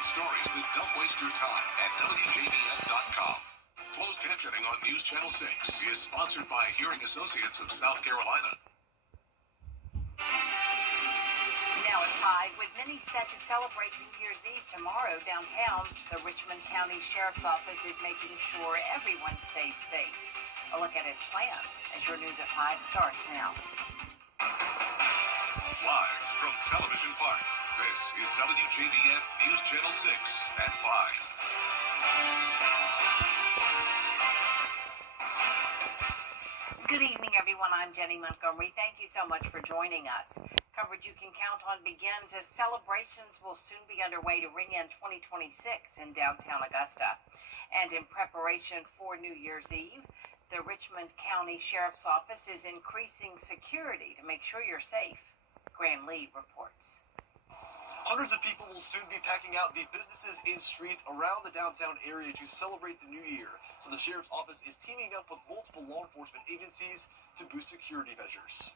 with stories that don't waste your time at WJBF.com. Closed captioning on News Channel 6 is sponsored by Hearing Associates of South Carolina. Now at 5, with many set to celebrate New Year's Eve tomorrow downtown, the Richmond County Sheriff's Office is making sure everyone stays safe. A look at his plan as your news at 5 starts now. Live from Television Park, this is WJBF News Channel 6 at 5. Good evening, everyone. I'm Jenny Montgomery. Thank you so much for joining us. Coverage you can count on begins as celebrations will soon be underway to ring in 2026 in downtown Augusta. And in preparation for New Year's Eve, the Richmond County Sheriff's Office is increasing security to make sure you're safe. Graham Lee reports. Hundreds of people will soon be packing out the businesses and streets around the downtown area to celebrate the new year. So the Sheriff's Office is teaming up with multiple law enforcement agencies to boost security measures.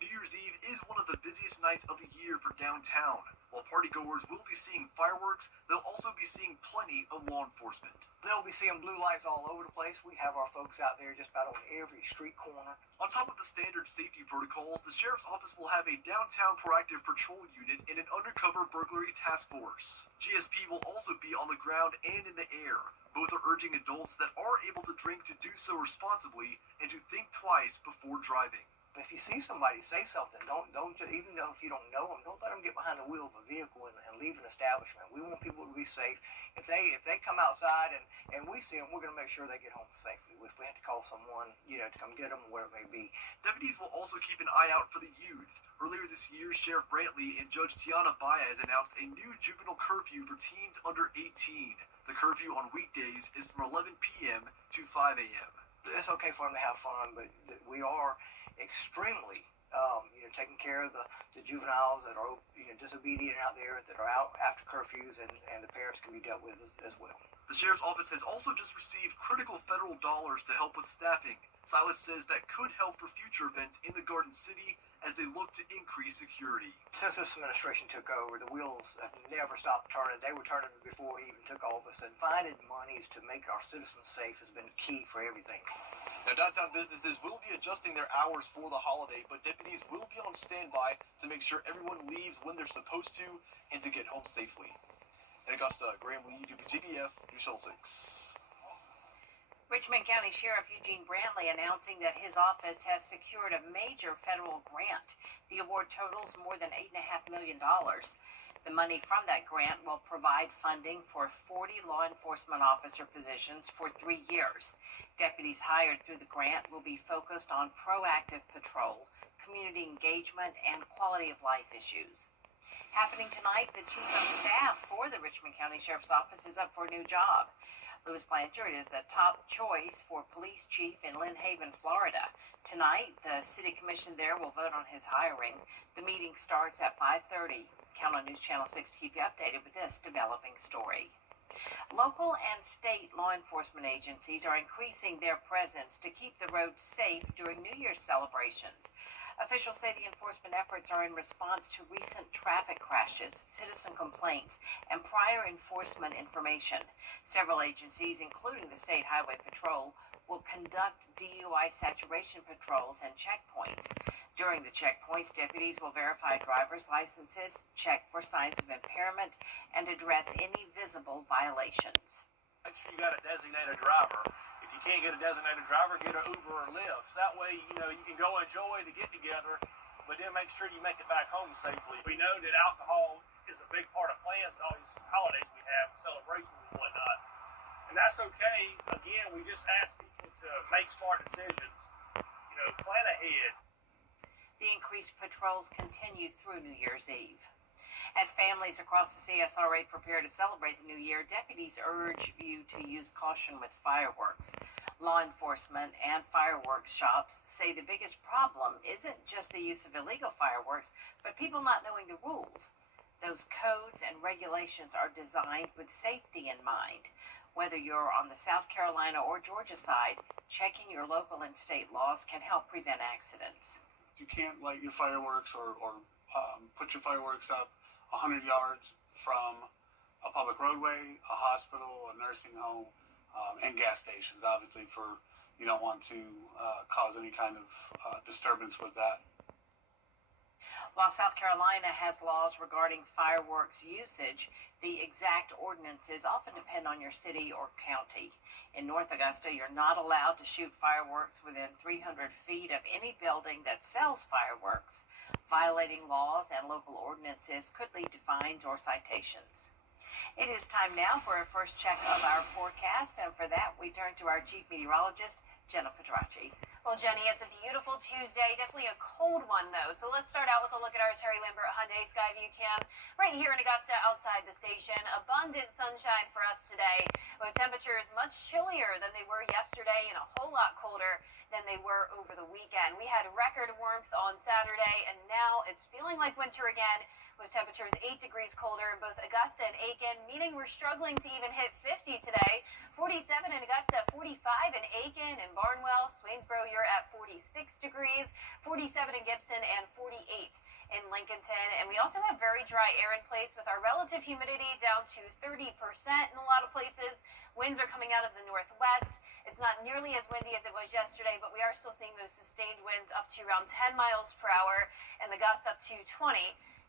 New Year's Eve is one of the busiest nights of the year for downtown. While partygoers will be seeing fireworks, they'll also be seeing plenty of law enforcement. They'll be seeing blue lights all over the place. We have our folks out there just about on every street corner. On top of the standard safety protocols, the Sheriff's Office will have a downtown proactive patrol unit and an undercover burglary task force. GSP will also be on the ground and in the air. Both are urging adults that are able to drink to do so responsibly and to think twice before driving. If you see somebody say something, don't even though if you don't know them, don't let them get behind the wheel of a vehicle and leave an establishment. We want people to be safe. If they come outside and we see them, we're going to make sure they get home safely. If we have to call someone, to come get them, whatever it may be. Deputies will also keep an eye out for the youth. Earlier this year, Sheriff Brantley and Judge Tiana Baez announced a new juvenile curfew for teens under 18. The curfew on weekdays is from 11 p.m. to 5 a.m. It's okay for them to have fun, but we are extremely taking care of the juveniles that are disobedient out there, that are out after curfews, and the parents can be dealt with as well. The Sheriff's Office has also just received critical federal dollars to help with staffing. Silas says that could help for future events in the Garden City as they look to increase security. Since this administration took over, the wheels have never stopped turning. They were turning before he even took office, and finding monies to make our citizens safe has been key for everything. Now, downtown businesses will be adjusting their hours for the holiday, but deputies will be on standby to make sure everyone leaves when they're supposed to and to get home safely. In Augusta, Graham Lee, WJBF, News Channel 6. Richmond County Sheriff Eugene Brantley announcing that his office has secured a major federal grant. The award totals more than $8.5 million. The money from that grant will provide funding for 40 law enforcement officer positions for 3 years. Deputies hired through the grant will be focused on proactive patrol, community engagement, and quality of life issues. Happening tonight, the Chief of Staff for the Richmond County Sheriff's Office is up for a new job. Louis Blanchard is the top choice for police chief in Lynn Haven, Florida. Tonight, the city commission there will vote on his hiring. The meeting starts at 5:30. Count on News Channel 6 to keep you updated with this developing story. Local and state law enforcement agencies are increasing their presence to keep the roads safe during New Year's celebrations. Officials say the enforcement efforts are in response to recent traffic crashes, citizen complaints, and prior enforcement information. Several agencies, including the State Highway Patrol, will conduct DUI saturation patrols and checkpoints. During the checkpoints, deputies will verify driver's licenses, check for signs of impairment, and address any visible violations. Make sure you got a designated driver. If you can't get a designated driver, get an Uber or Lyft. So that way, you can go enjoy the get-together, but then make sure you make it back home safely. We know that alcohol is a big part of plans to all these holidays we have, celebrations and whatnot. And that's okay. Again, we just ask people to make smart decisions. Plan ahead. The increased patrols continue through New Year's Eve. As families across the CSRA prepare to celebrate the new year, deputies urge you to use caution with fireworks. Law enforcement and fireworks shops say the biggest problem isn't just the use of illegal fireworks, but people not knowing the rules. Those codes and regulations are designed with safety in mind. Whether you're on the South Carolina or Georgia side, checking your local and state laws can help prevent accidents. You can't light your fireworks or put your fireworks up 100 yards from a public roadway, a hospital, a nursing home, and gas stations, obviously, for you don't want to cause any kind of disturbance with that. While South Carolina has laws regarding fireworks usage, the exact ordinances often depend on your city or county. In North Augusta, you're not allowed to shoot fireworks within 300 feet of any building that sells fireworks. Violating laws and local ordinances could lead to fines or citations. It is time now for our first check of our forecast, and for that, we turn to our chief meteorologist, Jenna Petracci. Well, Jenny, it's a beautiful Tuesday, definitely a cold one, though. So let's start out with a look at our Terry Lambert Hyundai Skyview Cam right here in Augusta outside the station. Abundant sunshine for us today, with temperatures much chillier than they were yesterday and a whole lot colder than they were over the weekend. We had record warmth on Saturday, and now it's feeling like winter again, with temperatures 8 degrees colder in both Augusta and Aiken, meaning we're struggling to even hit 50 today. 47 in Augusta, 45 in Aiken and Barnwell. Swainsboro, you're at 46 degrees, 47 in Gibson, and 48 in Lincolnton. And we also have very dry air in place with our relative humidity down to 30% in a lot of places. Winds are coming out of the northwest. It's not nearly as windy as it was yesterday, but we are still seeing those sustained winds up to around 10 miles per hour and the gusts up to 20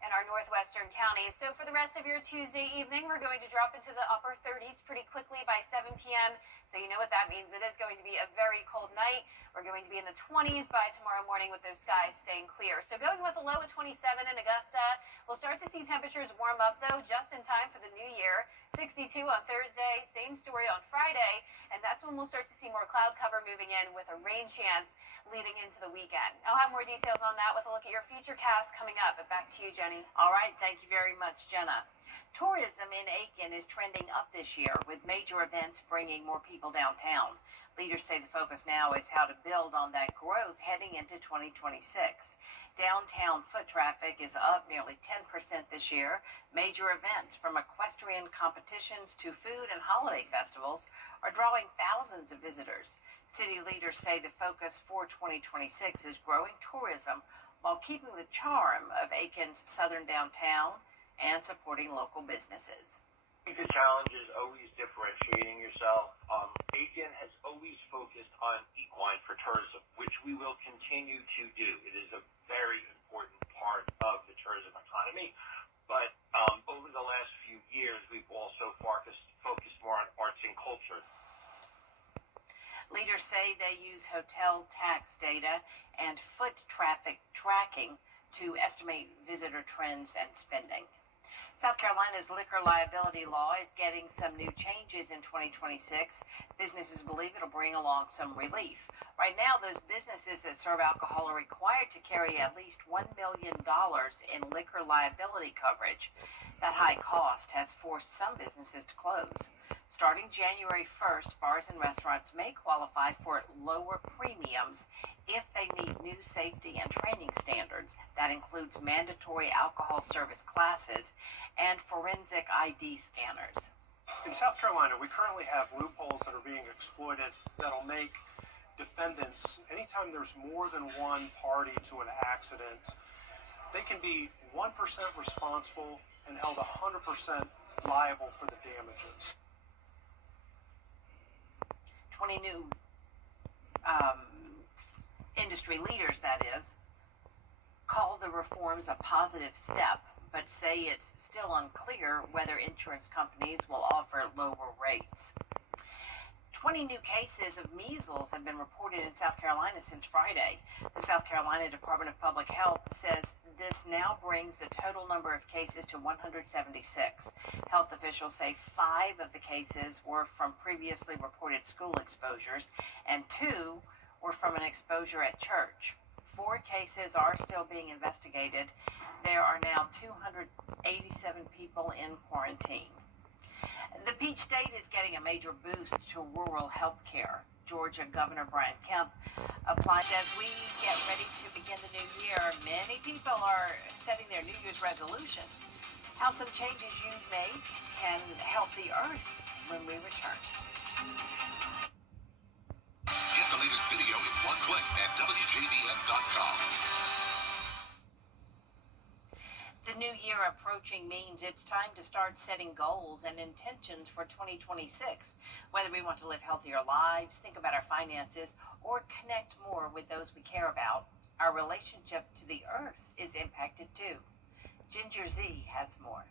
in our northwestern counties. So for the rest of your Tuesday evening, we're going to drop into the upper 30s pretty quickly by 7 p.m. So you know what that means. It is going to be a very cold night. We're going to be in the 20s by tomorrow morning with those skies staying clear. So going with a low of 27 in Augusta, we'll start to see temperatures warm up, though, just in time for the new year. 62 on Thursday, same story on Friday, and that's when we'll start to see more cloud cover moving in with a rain chance leading into the weekend. I'll have more details on that with a look at your future cast coming up. But back to you, Jenny. All right, thank you very much, Jenna. Tourism in Aiken is trending up this year, with major events bringing more people downtown. Leaders say the focus now is how to build on that growth heading into 2026. Downtown foot traffic is up nearly 10% this year. Major events from equestrian competitions to food and holiday festivals are drawing thousands of visitors. City leaders say the focus for 2026 is growing tourism while keeping the charm of Aiken's southern downtown and supporting local businesses. I think the challenge is always differentiating yourself. Aiken has always focused on equine for tourism, which we will continue to do. It is a very important part of the tourism economy. But over the last few years, we've also focused more on arts and culture. Leaders say they use hotel tax data and foot traffic tracking to estimate visitor trends and spending. South Carolina's liquor liability law is getting some new changes in 2026. Businesses believe it'll bring along some relief. Right now, those businesses that serve alcohol are required to carry at least $1 million in liquor liability coverage. That high cost has forced some businesses to close. Starting January 1st, bars and restaurants may qualify for lower premiums if they meet new safety and training standards. That includes mandatory alcohol service classes and forensic ID scanners. In South Carolina, we currently have loopholes that are being exploited that'll make defendants, anytime there's more than one party to an accident, they can be 1% responsible and held 100% liable for the damages. 20 new industry leaders, that is, call the reforms a positive step, but say it's still unclear whether insurance companies will offer lower rates. 20 new cases of measles have been reported in South Carolina since Friday. The South Carolina Department of Public Health says this now brings the total number of cases to 176. Health officials say 5 of the cases were from previously reported school exposures, and 2 were from an exposure at church. 4 cases are still being investigated. There are now 287 people in quarantine. The Peach State is getting a major boost to rural health care. Georgia Governor Brian Kemp applied as we get ready to begin the new year. Many people are setting their New Year's resolutions. How some changes you've made can help the earth when we return. Get the latest video in one click at WJBF.com. The new year approaching means it's time to start setting goals and intentions for 2026. Whether we want to live healthier lives, think about our finances, or connect more with those we care about, our relationship to the earth is impacted too. Ginger Z has more.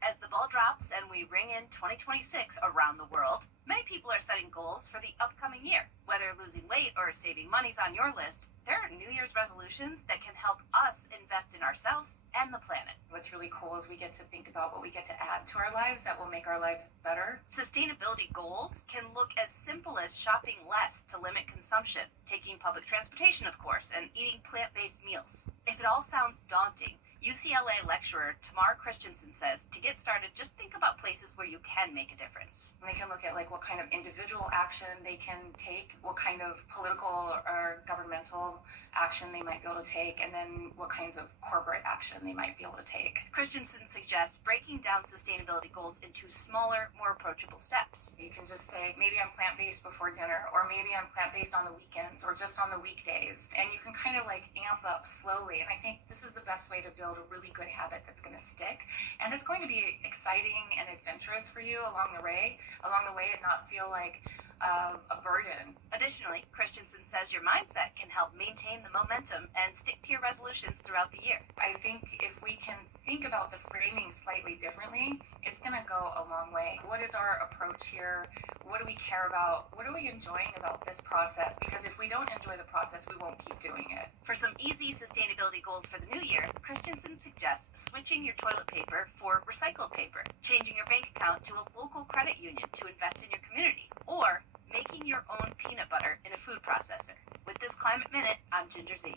As the ball drops and we ring in 2026 around the world, many people are setting goals for the upcoming year. Whether losing weight or saving money's on your list, there are New Year's resolutions that can help us invest in ourselves and the planet. What's really cool is we get to think about what we get to add to our lives that will make our lives better. Sustainability goals can look as simple as shopping less to limit consumption, taking public transportation, of course, and eating plant-based meals. If it all sounds daunting, UCLA lecturer Tamar Christensen says to get started, just think about places where you can make a difference. And they can look at what kind of individual action they can take, what kind of political or governmental action they might be able to take, and then what kinds of corporate action they might be able to take. Christensen suggests breaking down sustainability goals into smaller, more approachable steps. You can just say, maybe I'm plant-based before dinner, or maybe I'm plant-based on the weekends, or just on the weekdays. And you can kind of amp up slowly. And I think this is the best way to build a really good habit that's going to stick. And it's going to be exciting and adventurous for you along the way, and not feel like a burden. Additionally, Christensen says your mindset can help maintain the momentum and stick to your resolutions throughout the year. I think if we can think about the framing slightly differently, it's going to go a long way. What is our approach here? What do we care about? What are we enjoying about this process? Because if we don't enjoy the process, we won't keep doing it. For some easy sustainability goals for the new year, Christensen suggests switching your toilet paper for recycled paper, changing your bank account to a local credit union to invest in your community, or making your own peanut butter in a food processor. With this Climate Minute, I'm Ginger Z.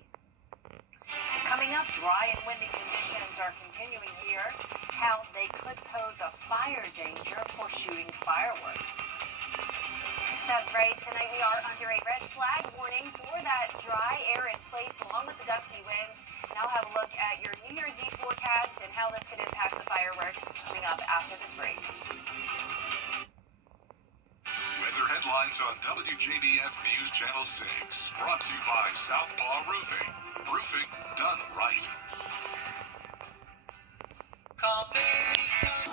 Coming up, dry and windy conditions are continuing here. How they could pose a fire danger for shooting fireworks. That's right. Tonight we are under a red flag warning for that dry air in place along with the gusty winds. Now have a look at your New Year's Eve forecast and how this could impact the fireworks coming up after this break. Weather headlines on WJBF News Channel 6. Brought to you by Southpaw Roofing. Roofing done right.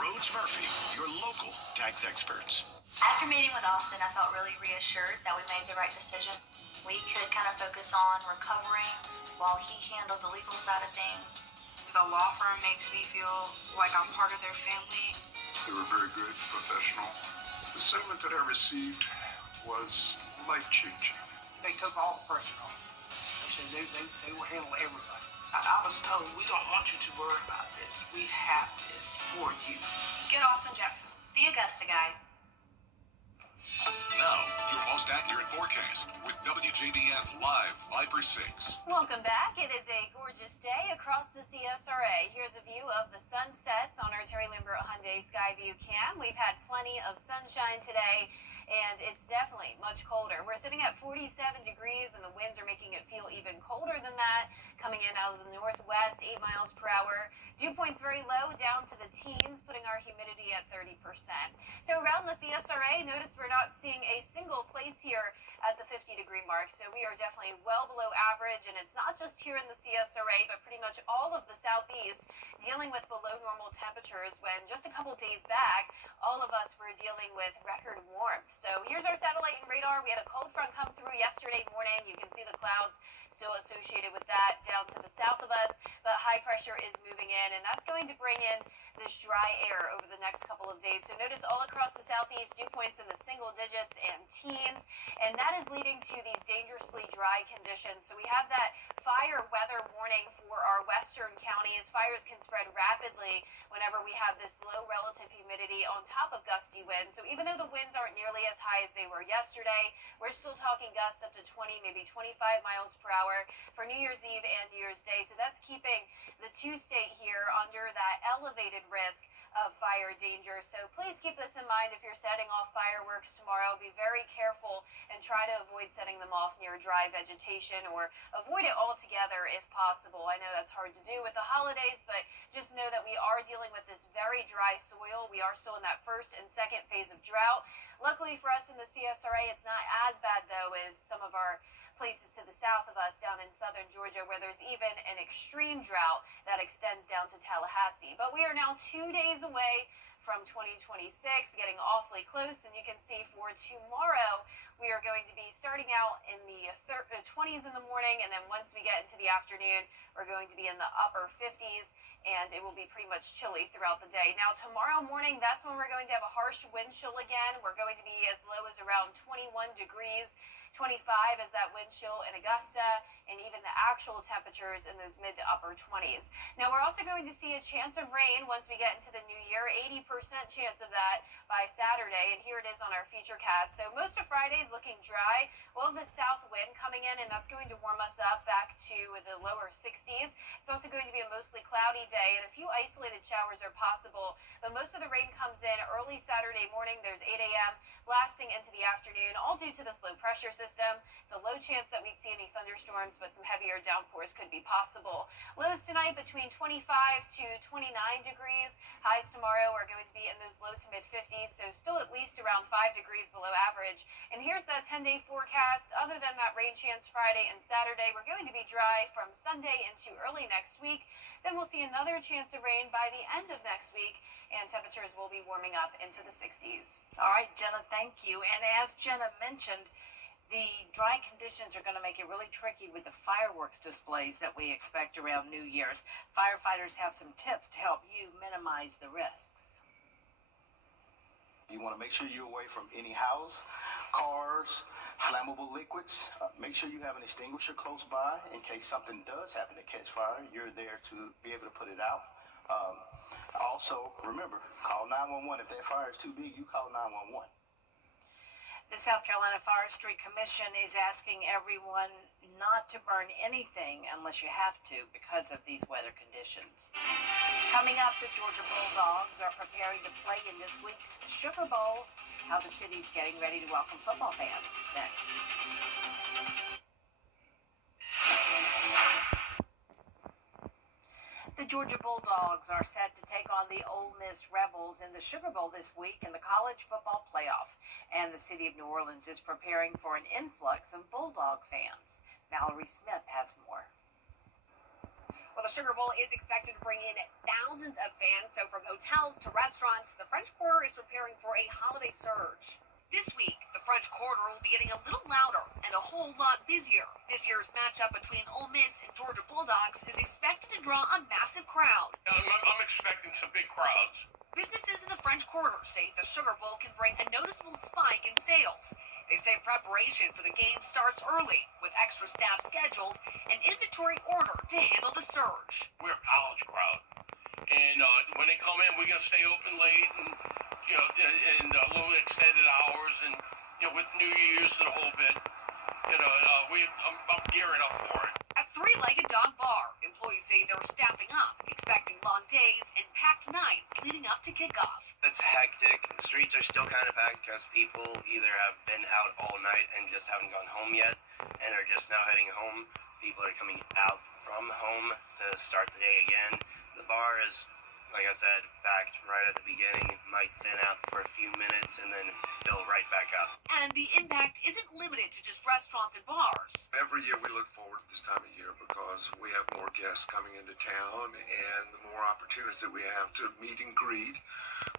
Rhodes Murphy, your local tax experts. After meeting with Austin, I felt really reassured that we made the right decision. We could kind of focus on recovering while he handled the legal side of things. The law firm makes me feel like I'm part of their family. They were very good, professional. The settlement that I received was life-changing. They took all the pressure off. They will handle everything. I was told, we don't want you to worry about this. We have this for you. Get Austin Jackson, the Augusta guy. Now, your most accurate forecast with WJBF Live 5/6. Welcome back. It is a gorgeous day across the CSRA. Here's a view of the sunsets on our Terry Lambert Hyundai Skyview cam. We've had plenty of sunshine today, and it's definitely much colder. We're sitting at 47 degrees, and the winds are making it feel even colder than that, coming in out of the northwest, 8 miles per hour. Dew point's very low, down to the teens, putting our humidity at 30%. So around the CSRA, notice we're not seeing a single place here at the 50-degree mark, so we are definitely well below average, and it's not just here in the CSRA, but pretty much all of the southeast dealing with below normal temperatures, when just a couple days back, all of us were dealing with record warmth. So here's our satellite and radar. We had a cold front come through yesterday morning. You can see the clouds still associated with that down to the south of us, but high pressure is moving in, and that's going to bring in this dry air over the next couple of days. So notice all across the southeast, dew points in the single digits and teens, and that is leading to these dangerously dry conditions. So we have that fire weather warning for our western counties. Fires can spread rapidly whenever we have this low relative humidity on top of gusty winds. So even though the winds aren't nearly as high as they were yesterday, we're still talking gusts up to 20, maybe 25 miles per hour for New Year's Eve and New Year's Day. So that's keeping the two-state here under that elevated risk of fire fire danger. So please keep this in mind if you're setting off fireworks tomorrow. Be very careful and try to avoid setting them off near dry vegetation, or avoid it altogether if possible. I know that's hard to do with the holidays, but just know that we are dealing with this very dry soil. We are still in that first and second phase of drought. Luckily for us in the CSRA, it's not as bad, though, as some of our places to the south of us down in southern Georgia, where there's even an extreme drought that extends down to Tallahassee. But we are now 2 days away from 2026, getting awfully close, and you can see for tomorrow we are going to be starting out in the 20s in the morning, and then once we get into the afternoon, we're going to be in the upper 50s, and it will be pretty much chilly throughout the day. Now tomorrow morning, that's when we're going to have a harsh wind chill again. We're going to be as low as around 21 degrees. 25 is that wind chill in Augusta, and even the actual temperatures in those mid to upper 20s. Now, we're also going to see a chance of rain once we get into the new year, 80% chance of that by Saturday, and here it is on our futurecast. So most of Friday is looking dry. We'll have the south wind coming in, and that's going to warm us up back to the lower 60s. It's also going to be a mostly cloudy day, and a few isolated showers are possible, but most of the rain comes in early Saturday morning. There's 8 a.m. blasting into the afternoon, all due to this low pressure system. It's a low chance that we'd see any thunderstorms, but some heavier downpours could be possible. Lows tonight between 25 to 29 degrees. Highs tomorrow are going to be in those low to mid 50s, so still at least around 5 degrees below average. And here's that 10-day forecast. Other than that rain chance Friday and Saturday, we're going to be dry from Sunday into early next week. Then we'll see another chance of rain by the end of next week, and temperatures will be warming up into the 60s. All right, Jenna, thank you. And as Jenna mentioned, the dry conditions are going to make it really tricky with the fireworks displays that we expect around New Year's. Firefighters have some tips to help you minimize the risks. You want to make sure you're away from any house, cars, flammable liquids. Make sure you have an extinguisher close by in case something does happen to catch fire. You're there to be able to put it out. Also, remember, call 911. If that fire is too big, you call 911. The South Carolina Forestry Commission is asking everyone not to burn anything unless you have to because of these weather conditions. Coming up, the Georgia Bulldogs are preparing to play in this week's Sugar Bowl. How the city's getting ready to welcome football fans. Next. The Georgia Bulldogs are set to take on the Ole Miss Rebels in the Sugar Bowl this week in the college football playoff. And the city of New Orleans is preparing for an influx of Bulldog fans. Mallory Smith has more. Well, the Sugar Bowl is expected to bring in thousands of fans. So from hotels to restaurants, the French Quarter is preparing for a holiday surge. This week, the French Quarter will be getting a little louder and a whole lot busier. This year's matchup between Ole Miss and Georgia Bulldogs is expected to draw a massive crowd. I'm expecting some big crowds. Businesses in the French Quarter say the Sugar Bowl can bring a noticeable spike in sales. They say preparation for the game starts early, with extra staff scheduled and inventory ordered to handle the surge. We're a college crowd, and when they come in, we're going to stay open late and and a little extended hours, and with New Year's and a whole bit, I'm gearing up for it. At Three-Legged Dog Bar, employees say they're staffing up, expecting long days and packed nights leading up to kickoff. It's hectic. The streets are still kind of packed because people either have been out all night and just haven't gone home yet, and are just now heading home. People are coming out from home to start the day again. The bar is, like I said, packed right at the beginning, might thin out for a few minutes and then fill right back up. And the impact isn't limited to just restaurants and bars. Every year we look forward to this time of year because we have more guests coming into town, and the more opportunities that we have to meet and greet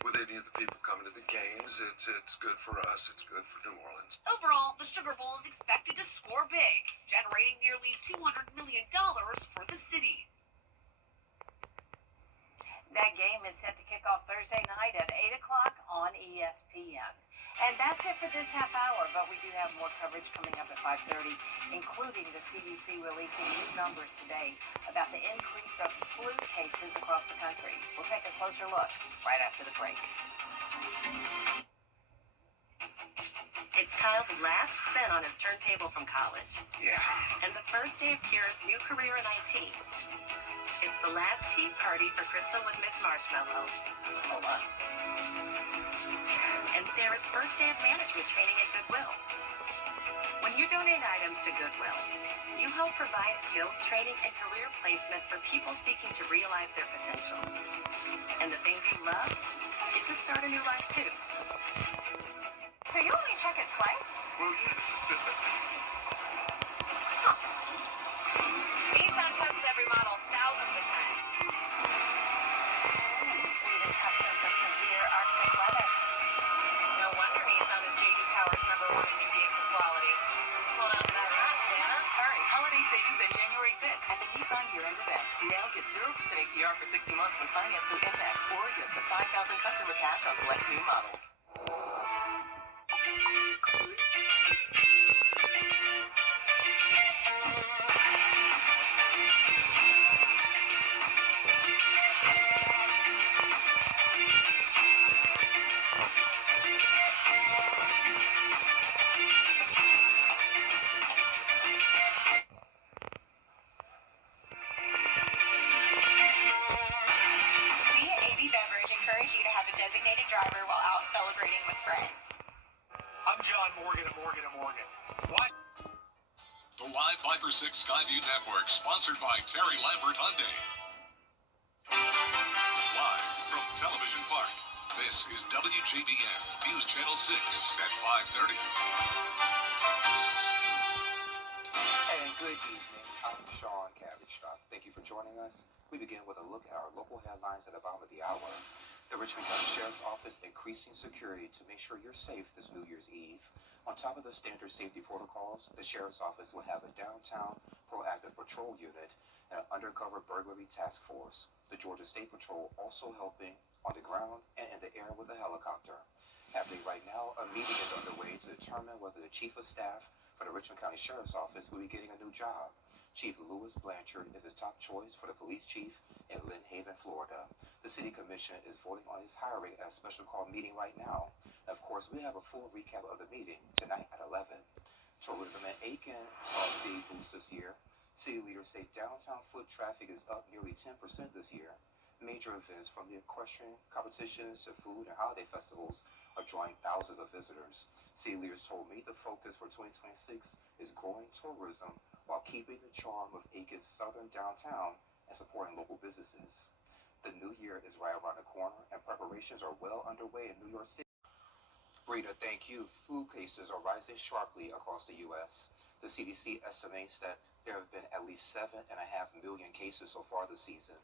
with any of the people coming to the games, it's good for us, it's good for New Orleans. Overall, the Sugar Bowl is expected to score big, generating nearly $200 million for the city. That game is set to kick off Thursday night at 8 o'clock on ESPN. And that's it for this half hour, but we do have more coverage coming up at 5:30, including the CDC releasing new numbers today about the increase of flu cases across the country. We'll take a closer look right after the break. It's Kyle's last spin on his turntable from college. Yeah. And the first day of Kira's new career in IT. It's the last tea party for Crystal with Miss Marshmallow. Hold on. offers first aid management training at Goodwill. When you donate items to Goodwill, you help provide skills training and career placement for people seeking to realize their potential. And the things you love get to start a new life too. So you only check it twice? Well, yes. Nissan tests every model thousands of times. We even test them for severe Arctic weather. No wonder Nissan is J.D. Power's #1 in new vehicle quality. Hold on to that hat, Santa. Hurry, holiday savings at January 5th at the Nissan year-end event. Now get 0% APR for 60 months when financed through InMac, or get up to $5,000 customer cash on select new models. Encourage you to have a designated driver while out celebrating with friends. I'm John Morgan at Morgan & Morgan. Why? The Live 5 or 6 Skyview Network, sponsored by Terry Lambert Hyundai. Live from Television Park, this is WJBF News Channel 6 at 5:30. And good evening. I'm Sean Cabbage. Thank you for joining us. We begin with a look at our local headlines at the bottom of the hour. The Richmond County Sheriff's Office increasing security to make sure you're safe this New Year's Eve. On top of the standard safety protocols, the Sheriff's Office will have a downtown proactive patrol unit and an undercover burglary task force. The Georgia State Patrol also helping on the ground and in the air with a helicopter. Happening right now, a meeting is underway to determine whether the Chief of Staff for the Richmond County Sheriff's Office will be getting a new job. Chief Lewis Blanchard is his top choice for the police chief in Lynn Haven, Florida. The City Commission is voting on his hiring at a special call meeting right now. Of course, we have a full recap of the meeting tonight at 11. Tourism in Aiken saw a big boost this year. City leaders say downtown foot traffic is up nearly 10% this year. Major events from the equestrian competitions to food and holiday festivals are drawing thousands of visitors. City leaders told me the focus for 2026 is growing tourism while keeping the charm of Aiken's southern downtown and supporting local businesses. The new year is right around the corner, and preparations are well underway in New York City. Rita, thank you. Flu cases are rising sharply across the U.S. The CDC estimates that there have been at least 7.5 million cases so far this season.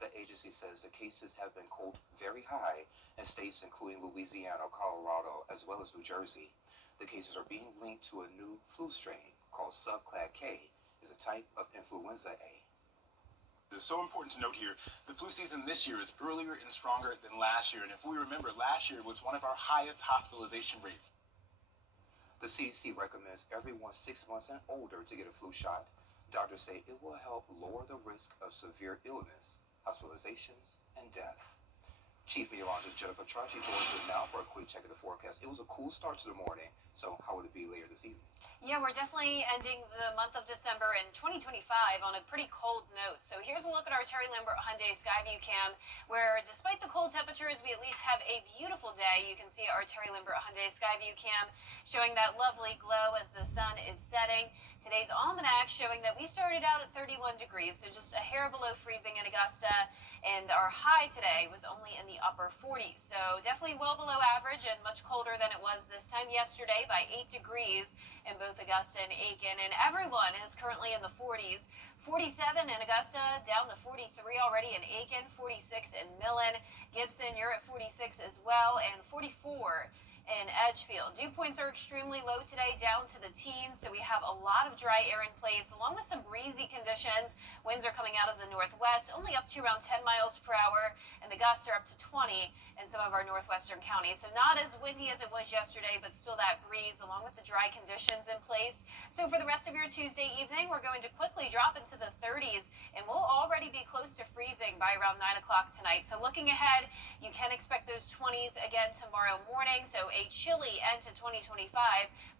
The agency says the cases have been, quote, very high in states including Louisiana, Colorado, as well as New Jersey. The cases are being linked to a new flu strain called subclad K, is a type of influenza A. It's so important to note here, the flu season this year is earlier and stronger than last year. And if we remember, last year was one of our highest hospitalization rates. The CDC recommends everyone 6 months and older to get a flu shot. Doctors say it will help lower the risk of severe illness, hospitalizations, and death. Chief Meteorologist Jennifer Tracci joins us now for a quick check of the forecast. It was a cool start to the morning, so how will it be later this evening? Yeah, we're definitely ending the month of December in 2025 on a pretty cold note. So here's a look at our Terry Lambert Hyundai Skyview cam, where despite the cold temperatures, we at least have a beautiful day. You can see our Terry Lambert Hyundai Skyview cam showing that lovely glow as the sun is setting. Today's almanac showing that we started out at 31 degrees, so just a hair below freezing in Augusta, and our high today was only in the upper 40s. So definitely well below average and much colder than it was this time yesterday by 8 degrees in both Augusta and Aiken, and everyone is currently in the 40s. 47 in Augusta, down to 43 already in Aiken, 46 in Millen. Gibson, you're at 46 as well, and 44 in Edgefield. Dew points are extremely low today, down to the teens, so we have a lot of dry air in place, along with some breezy conditions. Winds are coming out of the northwest, only up to around 10 miles per hour, and the gusts are up to 20 in some of our northwestern counties. So not as windy as it was yesterday, but still that breeze, along with the dry conditions in place. So for the rest of your Tuesday evening, we're going to quickly drop into the 30s, and we'll already be close to freezing by around 9 o'clock tonight. So looking ahead, you can expect those 20s again tomorrow morning. So a chilly end to 2025,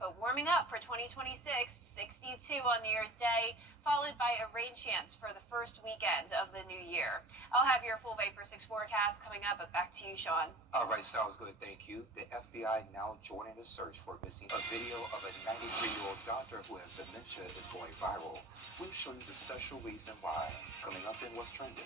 but warming up for 2026, 62 on New Year's Day, followed by a rain chance for the first weekend of the new year. I'll have your full Vapor 6 forecast coming up, but back to you, Sean. All right, sounds good. Thank you. The FBI now joining the search for missing. A video of a 93-year-old doctor who has dementia is going viral. We'll show you the special reason why. Coming up in What's Trending.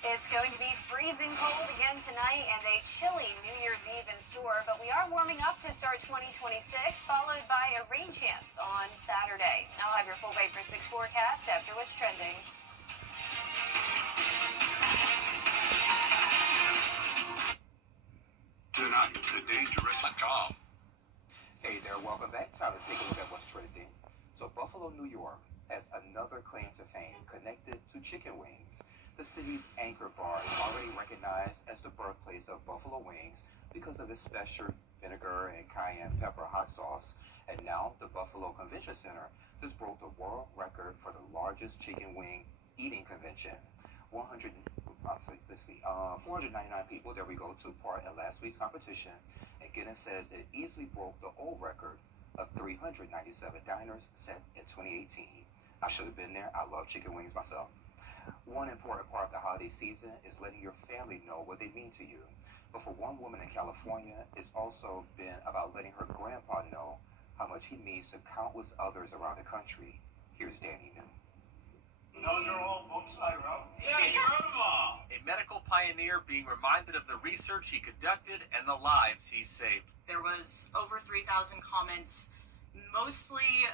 It's going to be freezing cold again tonight and a chilly New Year's Eve in store, but we are warming up to start 2026, followed by a rain chance on Saturday. I'll have your full Vapor 6 forecast after What's Trending. Tonight, thedangerous.com. Hey there, welcome back. Time to take a look at What's Trending. So Buffalo, New York has another claim to fame connected to chicken wings. The city's Anchor Bar is already recognized as the birthplace of buffalo wings because of its special vinegar and cayenne pepper hot sauce. And now the Buffalo Convention Center just broke the world record for the largest chicken wing eating convention. 499 people, there we go, took part in last week's competition. And Guinness says it easily broke the old record of 397 diners set in 2018. I should have been there. I love chicken wings myself. One important part of the holiday season is letting your family know what they mean to you. But for one woman in California, it's also been about letting her grandpa know how much he means to countless others around the country. Here's Danny New. Those are all books I wrote. Yeah, you wrote them all. A medical pioneer being reminded of the research he conducted and the lives he saved. There was over 3,000 comments, mostly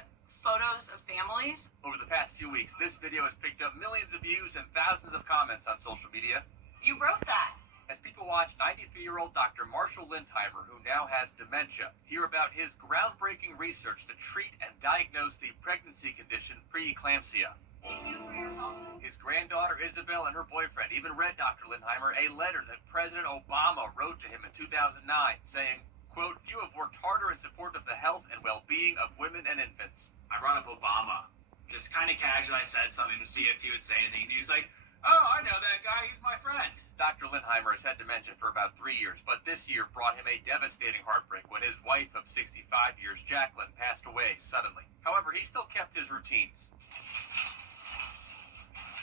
photos of families. Over the past few weeks, this video has picked up millions of views and thousands of comments on social media. You wrote that. As people watch 93-year-old Dr. Marshall Lindheimer, who now has dementia, hear about his groundbreaking research to treat and diagnose the pregnancy condition preeclampsia. Thank you for your help. His granddaughter Isabel and her boyfriend even read Dr. Lindheimer a letter that President Obama wrote to him in 2009, saying, quote, "Few have worked harder in support of the health and well-being of women and infants." I brought up Obama. Just kind of casually, I said something to see if he would say anything. And he was like, "Oh, I know that guy. He's my friend." Dr. Lindheimer has had dementia for about 3 years, but this year brought him a devastating heartbreak when his wife of 65 years, Jacqueline, passed away suddenly. However, he still kept his routines,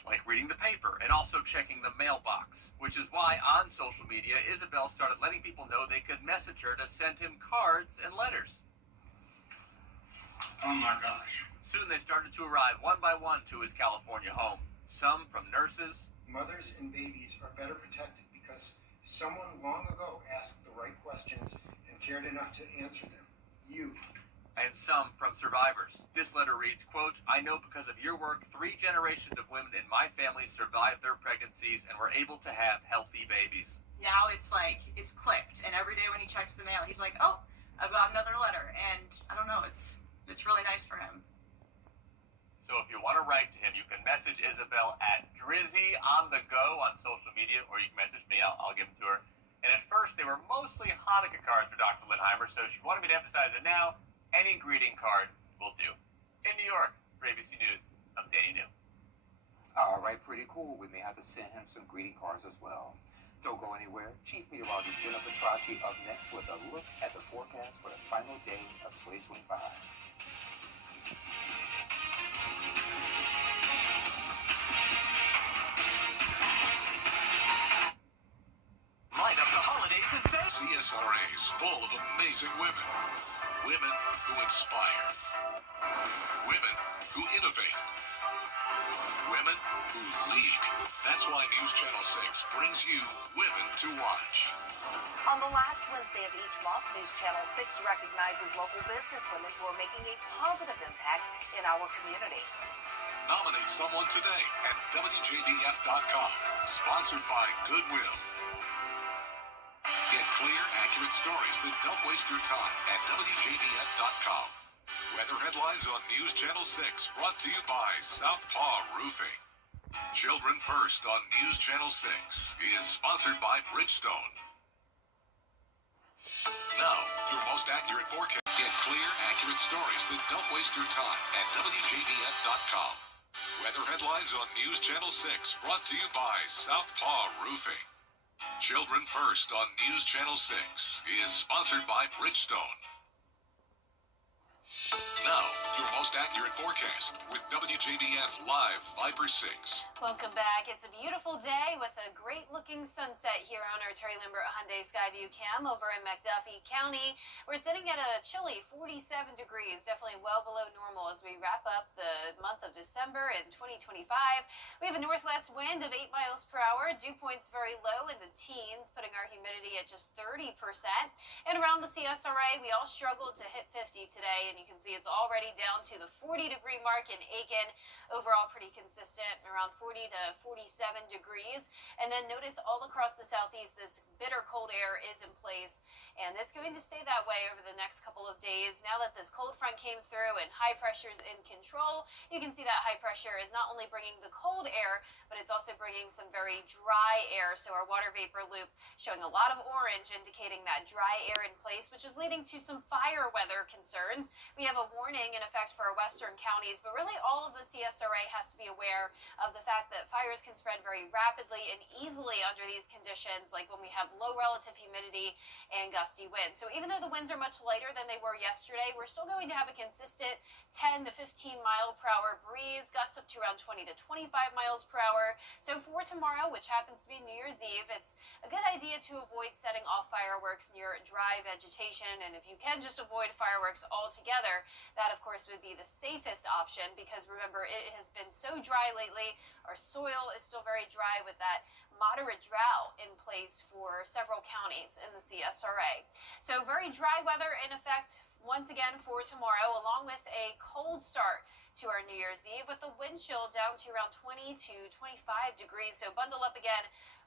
like reading the paper and also checking the mailbox, which is why on social media, Isabel started letting people know they could message her to send him cards and letters. Oh my gosh. Soon they started to arrive one by one to his California home. Some from nurses. Mothers and babies are better protected because someone long ago asked the right questions and cared enough to answer them. You. And some from survivors. This letter reads, quote, "I know because of your work, 3 generations of women in my family survived their pregnancies and were able to have healthy babies." Now it's like, it's clicked. And every day when he checks the mail, he's like, oh, I've got another letter. And I don't know, it's really nice for him. So if you want to write to him, you can message Isabel at Drizzy on the go on social media, or you can message me. I'll give them to her. And at first, they were mostly Hanukkah cards for Dr. Lindheimer, so she wanted me to emphasize it now. Any greeting card will do. In New York, for ABC News, I'm Danny New. All right, pretty cool. We may have to send him some greeting cards as well. Don't go anywhere. Chief Meteorologist Jennifer Tracci up next with a look at the forecast for the final day of 2025. Light up the holidays and say CSRA's full of amazing women. Women who inspire. Women who innovate. Women who lead. That's why News Channel 6 brings you Women to Watch. On the last Wednesday of each month, News Channel 6 recognizes local businesswomen who are making a positive impact in our community. Nominate someone today at WJBF.com. Sponsored by Goodwill. Get clear, accurate stories that don't waste your time at WJBF.com. Weather headlines on News Channel 6 brought to you by Southpaw Roofing. Children First on News Channel 6 is sponsored by Bridgestone. Now, your most accurate forecast. Get clear, accurate stories that don't waste your time at WJBF.com. Weather headlines on News Channel 6 brought to you by Southpaw Roofing. Children First on News Channel 6 is sponsored by Bridgestone. Now, your most accurate forecast with WJBF Live Viper 6. Welcome back. It's a beautiful day with a great-looking sunset here on our Terry Lambert Hyundai Skyview Cam over in McDuffie County. We're sitting at a chilly 47 degrees, definitely well below normal as we wrap up the month of December in 2025. We have a northwest wind of 8 miles per hour. Dew points very low in the teens, putting our humidity at just 30%. And around the CSRA, we all struggled to hit 50 today, and you can see it's already down to the 40-degree mark in Aiken. Overall, pretty consistent, around 40 to 47 degrees. And then notice all across the southeast, this bitter cold air is in place, and it's going to stay that way over the next couple of days. Now that this cold front came through and high pressure is in control, you can see that high pressure is not only bringing the cold air, but it's also bringing some very dry air. So our water vapor loop showing a lot of orange, indicating that dry air in place, which is leading to some fire weather concerns. We have a warning in effect for our western counties, but really all of the CSRA has to be aware of the fact that fires can spread very rapidly and easily under these conditions, like when we have low relative humidity and gusty winds. So even though the winds are much lighter than they were yesterday, we're still going to have a consistent 10 to 15 mile per hour breeze, gusts up to around 20 to 25 miles per hour. So for tomorrow, which happens to be New Year's Eve, it's a good idea to avoid setting off fireworks near dry vegetation, and if you can just avoid fireworks altogether, that of course would be the safest option, because remember, it has been so dry lately. Our soil is still very dry with that moderate drought in place for several counties in the CSRA. So very dry weather in effect once again for tomorrow, along with a cold start to our New Year's Eve with the wind chill down to around 20 to 25 degrees. So bundle up again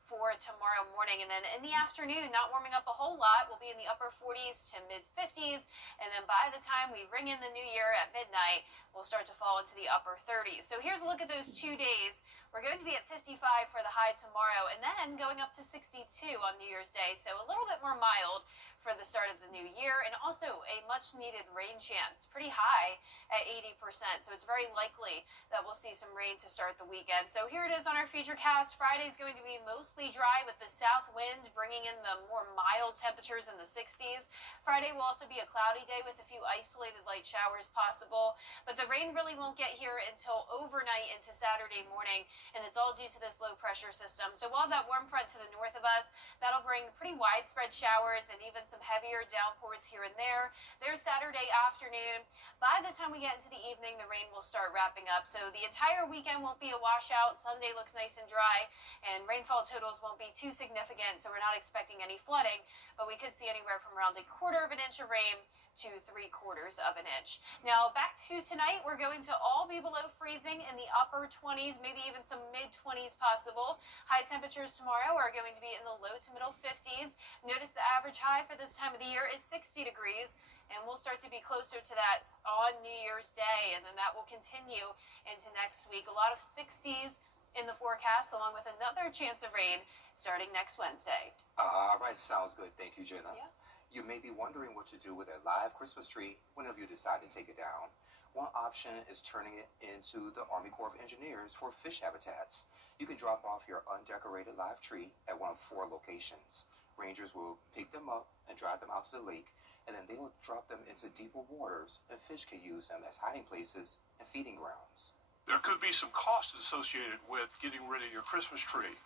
for tomorrow morning. And then in the afternoon, not warming up a whole lot. We'll be in the upper 40s to mid 50s. And then by the time we ring in the new year at midnight, we'll start to fall into the upper 30s. So here's a look at those 2 days. We're going to be at 55 for the high tomorrow, and then going up to 62 on New Year's Day. So a little bit more mild for the start of the new year, and also a much needed rain chance, pretty high at 80%. So it's very likely that we'll see some rain to start the weekend. So here it is on our feature cast. Friday's going to be mostly dry with the south wind bringing in the more mild temperatures in the 60s. Friday will also be a cloudy day with a few isolated light showers possible, but the rain really won't get here until overnight into Saturday morning, and it's all due to this low pressure system. So we'll have that warm front to the north of us. That'll bring pretty widespread showers and even some heavier downpours here and there. There's Saturday afternoon. By the time we get into the evening, the rain will start wrapping up. So the entire weekend won't be a washout. Sunday looks nice and dry, and rainfall totals won't be too significant, so we're not expecting any flooding, but we could see anywhere from around 1/4 inch of rain to 3/4 inch. Now back to tonight, we're going to all be below freezing in the upper 20s, maybe even some mid 20s possible. High temperatures tomorrow are going to be in the low to middle 50s. Notice the average high for this time of the year is 60 degrees, and we'll start to be closer to that on New Year's Day, and then that will continue into next week. A lot of 60s in the forecast, along with another chance of rain starting next Wednesday. All right, sounds good. Thank you, Jenna. Yeah. You may be wondering what to do with a live Christmas tree whenever you decide to take it down. One option is turning it into the Army Corps of Engineers for fish habitats. You can drop off your undecorated live tree at one of 4 locations. Rangers will pick them up and drive them out to the lake, and then they will drop them into deeper waters, and fish can use them as hiding places and feeding grounds. There could be some costs associated with getting rid of your Christmas tree.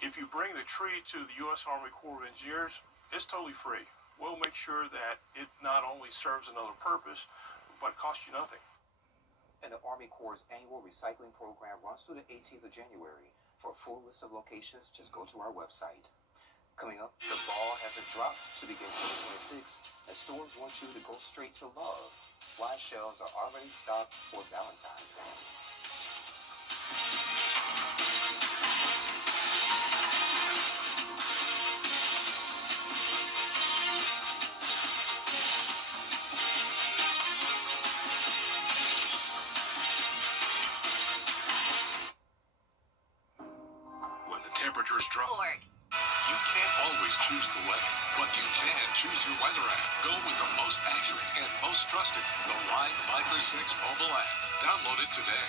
If you bring the tree to the U.S. Army Corps of Engineers, it's totally free. We'll make sure that it not only serves another purpose, but costs you nothing. And the Army Corps' annual recycling program runs through the 18th of January. For a full list of locations, just go to our website. Coming up, the ball hasn't dropped to begin 2026, and stores want you to go straight to love. Why shelves are already stocked for Valentine's Day. When the temperatures drop, you can't always choose the weather, but you can choose your weather app. Go with the most accurate and most trusted, the Live Viper 6 mobile app. Download it today.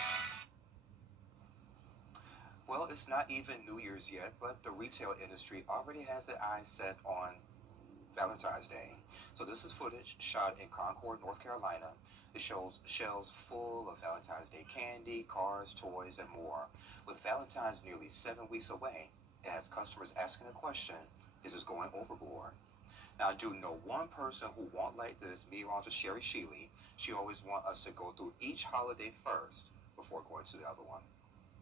Well, it's not even New Year's yet, but the retail industry already has their eyes set on Valentine's Day. So this is footage shot in Concord, North Carolina. It shows shelves full of Valentine's Day candy, cars, toys, and more. With Valentine's nearly 7 weeks away, it has customers asking the question, is this going overboard? Now, I do know one person who won't like this, me, Roger Sherry Sheely. She always wants us to go through each holiday first before going to the other one.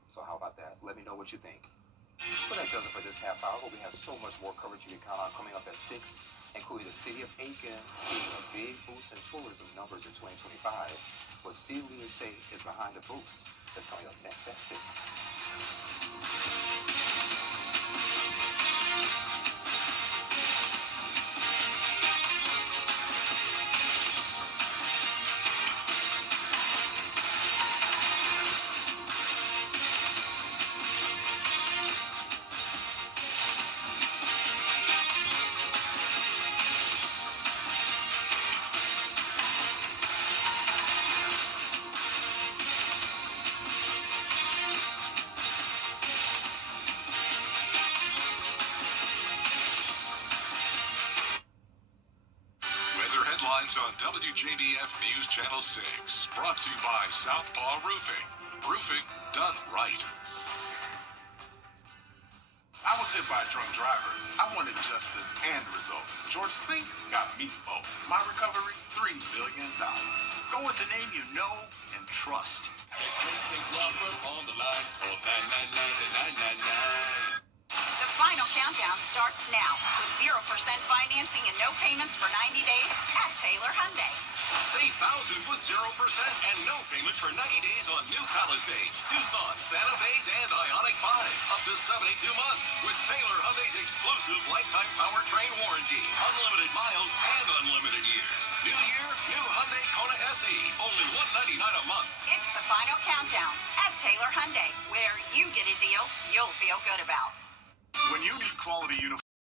So how about that? Let me know what you think. Well, that does it for this half hour. We have so much more coverage you can count on coming up at 6, including the city of Aiken seeing a big boost in tourism numbers in 2025. What city leaders say is behind the boost. That's coming up next at 6. On WJBF News Channel 6, brought to you by Southpaw Roofing. Roofing done right. I was hit by a drunk driver. I wanted justice and results. George Sink got me both. My recovery, $3 million. Go with the name you know and trust. On the line for 999. The final countdown starts now with 0% financing and no payments for 90 days at Taylor Hyundai. Save thousands with 0% and no payments for 90 days on new Palisades, Tucson, Santa Fe's, and Ioniq 5. Up to 72 months with Taylor Hyundai's exclusive lifetime powertrain warranty. Unlimited miles and unlimited years. New year, new Hyundai Kona SE. Only $199 a month. It's the final countdown at Taylor Hyundai, where you get a deal you'll feel good about. When you need quality uniforms,